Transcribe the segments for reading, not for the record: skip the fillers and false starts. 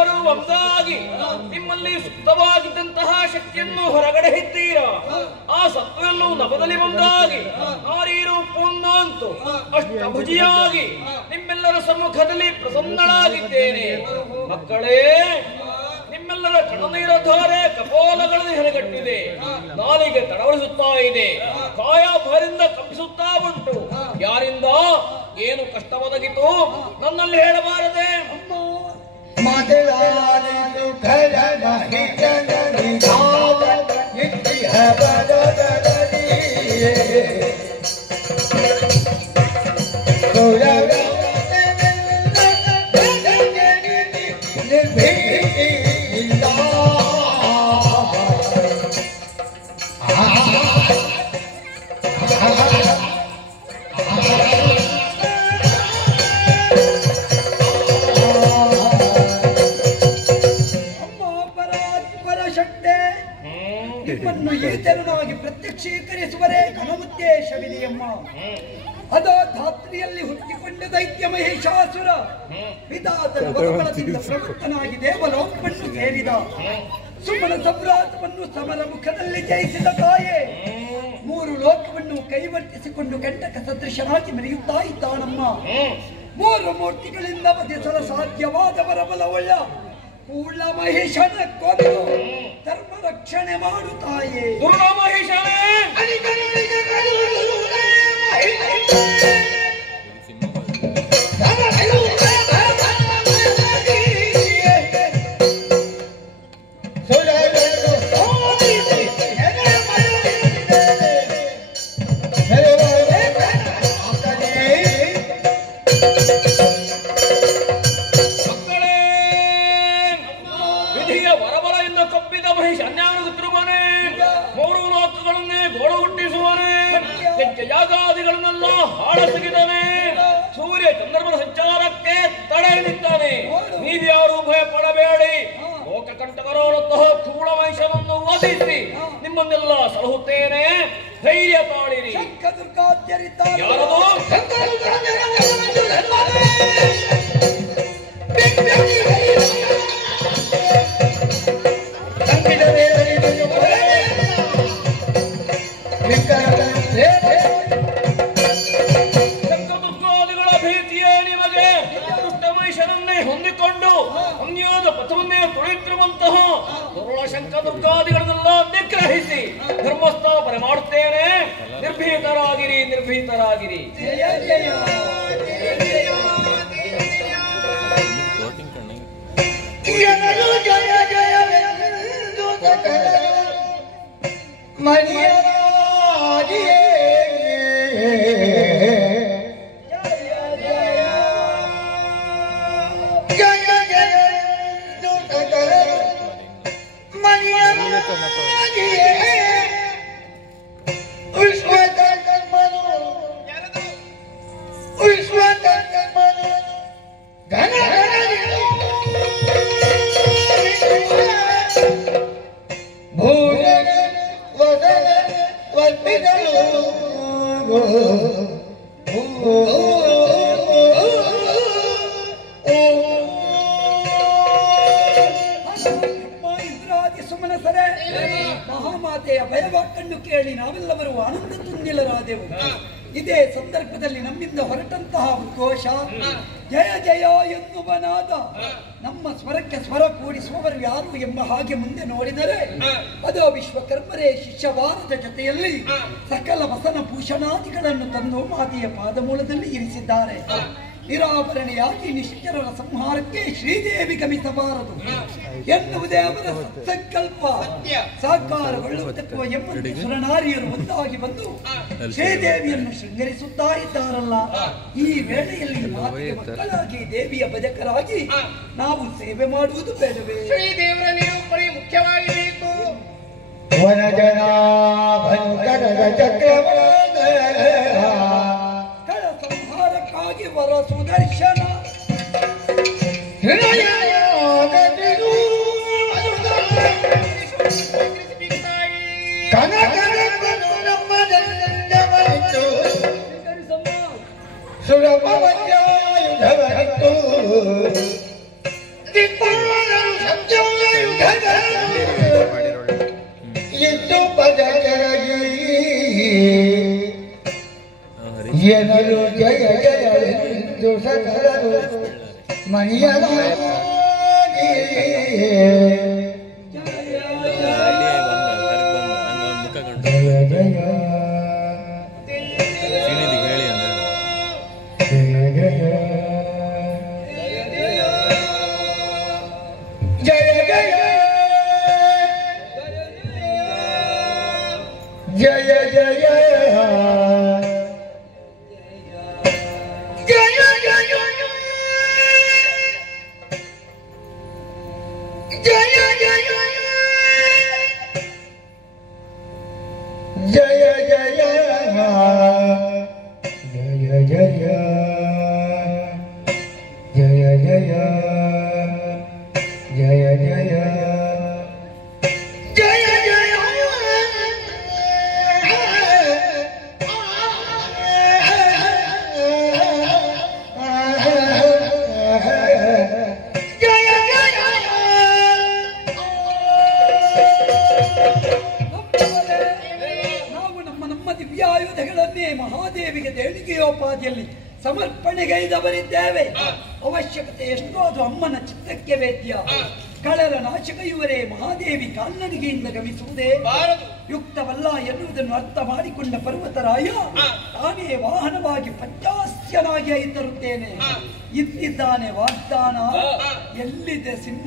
ನೀವ್ಯಾರು ಒಂದಾಗಿ ನಿಮ್ಮಲ್ಲಿ ಸುಪ್ತವಾಗಿದ್ದಂತಹ ಶಕ್ತಿಯನ್ನು ಹೊರಗಡೆ ಇದ್ದೀರಾ. ಆ ಸತ್ವೆಲ್ಲೂ ನಭದಲ್ಲಿ ಒಂದಾಗಿ ನಾರೀರು ಪೂರ್ಣಂತು ಅಷ್ಟಭುಜಿಯಾಗಿ ನಿಮ್ಮೆಲ್ಲರ ಸಮ್ಮುಖದಲ್ಲಿ ಪ್ರಸನ್ನಳಾಗಿದ್ದೇನೆ. ಮಕ್ಕಳೇ, ನಿಮ್ಮೆಲ್ಲರ ಕಣ್ಣನೀರ ಧಾರೆ ಕಪೋಲಗಳಲ್ಲಿ ಹೆಣಗಟ್ಟಿದೆ, ನಾಲಿಗೆ ತಡವಳಿಸುತ್ತಾ ಇದೆ, ಕಾಯ ಭರಿಂದ ಕಂಪಿಸುತ್ತಾ ಉಂಟು. ಯಾರಿಂದ ಏನು ಕಷ್ಟ ಒದಗಿತು ನನ್ನಲ್ಲಿ ಹೇಳಬಾರದೆ? ಈತನಾಗಿ ಪ್ರತ್ಯಕ್ಷೀಕರಿಸುವರೇ ಘನೋದ್ದೇಶವಿದೆಯಮ್ಮ. ಅದೋ ಧಾತ್ರಿಯಲ್ಲಿ ಹುಟ್ಟಿಕೊಂಡ ದೈತ್ಯ ಮಹಿಷಾಸುರ ವಿಧಾತನ ಬಲಬಲದಿಂದ ಪ್ರವೃತ್ತನಾಗಿ ದೇವಲೋಕವನ್ನು ಸೇರಿದ. ಸುಮ್ಮನ ಸಮ್ರಾಟವನ್ನು ಸಮರ ಮುಖದಲ್ಲಿ ಜಯಿಸಿದ ತಾಯೇ, ಮೂರು ಲೋಕವನ್ನು ಕೈವರ್ತಿಸಿಕೊಂಡು ಕಂಟಕ ಸದೃಶನಾಗಿ ಮೆರೆಯುತ್ತಾ ಇದ್ದಾನಮ್ಮ. ಮೂರು ಮೂರ್ತಿಗಳಿಂದ ವಧಿಸಲು ಸಾಧ್ಯವಾದವರ ಬಲವುಳ್ಳ ಪೂರ್ಣ ಮಹಿಷನ ಕೊಂದು ಧರ್ಮ ರಕ್ಷಣೆ ಮಾಡುತ್ತಾಯೇ. ಮಹಿಷನೇ ಯಾಗಾದಿಗಳನ್ನೆಲ್ಲ ಹಾಳಸಗಿದ್ದಾನೆ. ಸೂರ್ಯ ಚಂದ್ರಮನ ಸಂಚಾರಕ್ಕೆ ತಡೆ ನಿಂತಾನೆ. ನೀವ್ಯಾರು ಭಯ ಪಡಬೇಡಿ. ಲೋಕಕಂಟಕರಂತಹ ಕ್ರೂರ ಮನುಷ್ಯನನ್ನು ವಧಿಸಿ ನಿಮ್ಮನ್ನೆಲ್ಲ ಸಲಹುತ್ತೇನೆ. ಧೈರ್ಯ ತಾಳಿರಿ. ಯಾರದು? ಹೊಂದಿಕೊಂಡು ಅನ್ಯಾದ ಪಥವನ್ನೇ ತುಳಿತಿರುವಂತಹ ದುರುಳ ಶಂಕ ದುರ್ಗಾದಿಗಳನ್ನೆಲ್ಲ ನಿಗ್ರಹಿಸಿ ಧರ್ಮಸ್ಥಾಪನೆ ಮಾಡುತ್ತೇನೆ. ನಿರ್ಭೀತರಾಗಿರಿ, ನಿರ್ಭೀತರಾಗಿರಿ. ಮಹಾಮಾತೆಯ ಭಯವಾಕ್ಕನ್ನು ಕೇಳಿ ನಾವೆಲ್ಲವರು ಆನಂದ ತುಂದಿಲರಾದೆವು. ಇದೇ ಸಂದರ್ಭದಲ್ಲಿ ನಮ್ಮಿಂದ ಹೊರಟಂತಹ ಉದ್ಘೋಷ ಜಯ ಜಯ ಎನ್ನುವನಾದ ನಮ್ಮ ಸ್ವರಕ್ಕೆ ಸ್ವರ ಕೂಡಿಸುವವರು ಯಾರು ಎಂಬ ಹಾಗೆ ಮುಂದೆ ನೋಡಿದರೆ ಅದು ವಿಶ್ವಕರ್ಮರೇ ಶಿಷ್ಯವಾರದ ಜೊತೆಯಲ್ಲಿ ಸಕಲ ವಸನ ಭೂಷಣಾದಿಗಳನ್ನು ತಂದು ಮಾತೆಯ ಪಾದಮೂಲದಲ್ಲಿ ಇರಿಸಿದ್ದಾರೆ. ನಿರಾಭರಣೆಯಾಗಿ ನಿಶ್ಚರರ ಸಂಹಾರಕ್ಕೆ ಶ್ರೀದೇವಿ ಗಮಿಸಬಾರದು ಎನ್ನುವುದೇ ಅವರ ಸಂಕಲ್ಪ. ಸಾಕಾರಗೊಳ್ಳುವುದಕ್ಕೂ ಎಂಬಂತೆ ಸುರನಾರಿಯರು ಒಂದಾಗಿ ಬಂದು ಶ್ರೀದೇವಿಯನ್ನು ಶೃಂಗರಿಸುತ್ತಾ ಇದ್ದಾರಲ್ಲ. ಈ ವೇಳೆಯಲ್ಲಿ ಮಾತೆಯ ಮಕ್ಕಳಾಗಿ ದೇವಿಯ ಭಜಕರಾಗಿ ನಾವು ಸೇವೆ ಮಾಡುವುದು ಬೇಡವೇ? ಶ್ರೀದೇವರ ನಿರೂಪಣೆ ಮುಖ್ಯವಾಗಿರಬೇಕು. ಸಂಹಾರಕ್ಕಾಗಿ ವರ ಸುದರ್ಶನ ಸುಲಭ ಯುಧವರಿತ್ತು ಏನರು ಜಯ ಜಯ ಎಂದು ಸಕಲರು ಮಣಿಯಲಾಗಿ ಜಯ ಜಯ जय जय ಮಹಾದೇವಿಗೆ ದೇಣಿಗೆಯೋಪಾದಿಯಲ್ಲಿ ಸಮರ್ಪಣೆಗೈದವರಿದ್ದೇವೆ. ಅವಶ್ಯಕತೆ ಎಷ್ಟೋ ಅದು ಅಮ್ಮನ ಚಿತ್ತಕ್ಕೆ ವೇದ್ಯ. ಕಳರ ನಾಶಕ ಇವರೇ ಮಹಾದೇವಿ ಕಾಲ್ನಡಿಗೆಯಿಂದ ಗಮಿಸುವುದೇ ಯುಕ್ತವಲ್ಲ ಎನ್ನುವುದನ್ನು ಅರ್ಥ ಮಾಡಿಕೊಂಡ ಪರ್ವತರಾಯ ತಾನೇ ವಾಹನವಾಗಿ ಪಂಚಾಸ್ಯನಾಗಿ ತರುತ್ತೇನೆ. ಇದ್ದಿದ್ದಾನೆ ವಾಗ್ದಾನ, ಎಲ್ಲಿದೆ ಸಿಂಹ?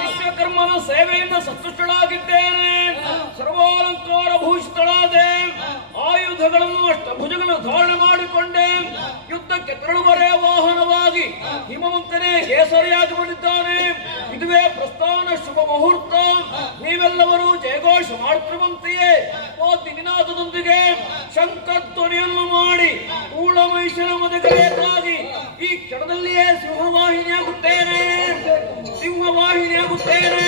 ವಿಶ್ವಕರ್ಮನ ಸೇವೆಯಿಂದ ಸಂತುಷ್ಟಳಾಗಿದ್ದೇನೆ. ಸರ್ವಾಲಂಕಾರ ಭೂಷಿತಳಾದೆ. ಆಯುಧಗಳನ್ನು ಅಷ್ಟಭುಜಗಳನ್ನು ಧಾರಣೆ ಮಾಡಿಕೊಂಡೆ. ಯುದ್ಧಕ್ಕೆ ತೆರಳುವರೇ ವಾಹನವಾಗಿ ಹಿಮವಂತನೇ ಕೇಸರಿಯಾಗಿ ಬಂದಿದ್ದಾನೆ. ಇದುವೇ ಪ್ರಸ್ಥಾನ ಶುಭ ಮುಹೂರ್ತ. ನೀವೆಲ್ಲರೂ ಜಯಘೋಷ ಮಾಡುತ್ತಿರುವಂತೆಯೇ ವಾದ್ಯ ನಿನಾದದೊಂದಿಗೆ ಶಂಖಧ್ವನಿಯನ್ನು ಮಾಡಿ ಊಳಮಹಿಷನ ಮದುವೆಗಾಗಿ ಈ ಕ್ಷಣದಲ್ಲಿಯೇ ಸಿಂಹವಾಹಿನಿಯಾಗುತ್ತೇನೆ. ಸಿಂಹವಾಹಿನಿಯಾಗುತ್ತೇನೆ.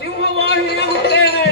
ಸಿಂಹವಾಹಿನಿಯಾಗುತ್ತೇನೆ.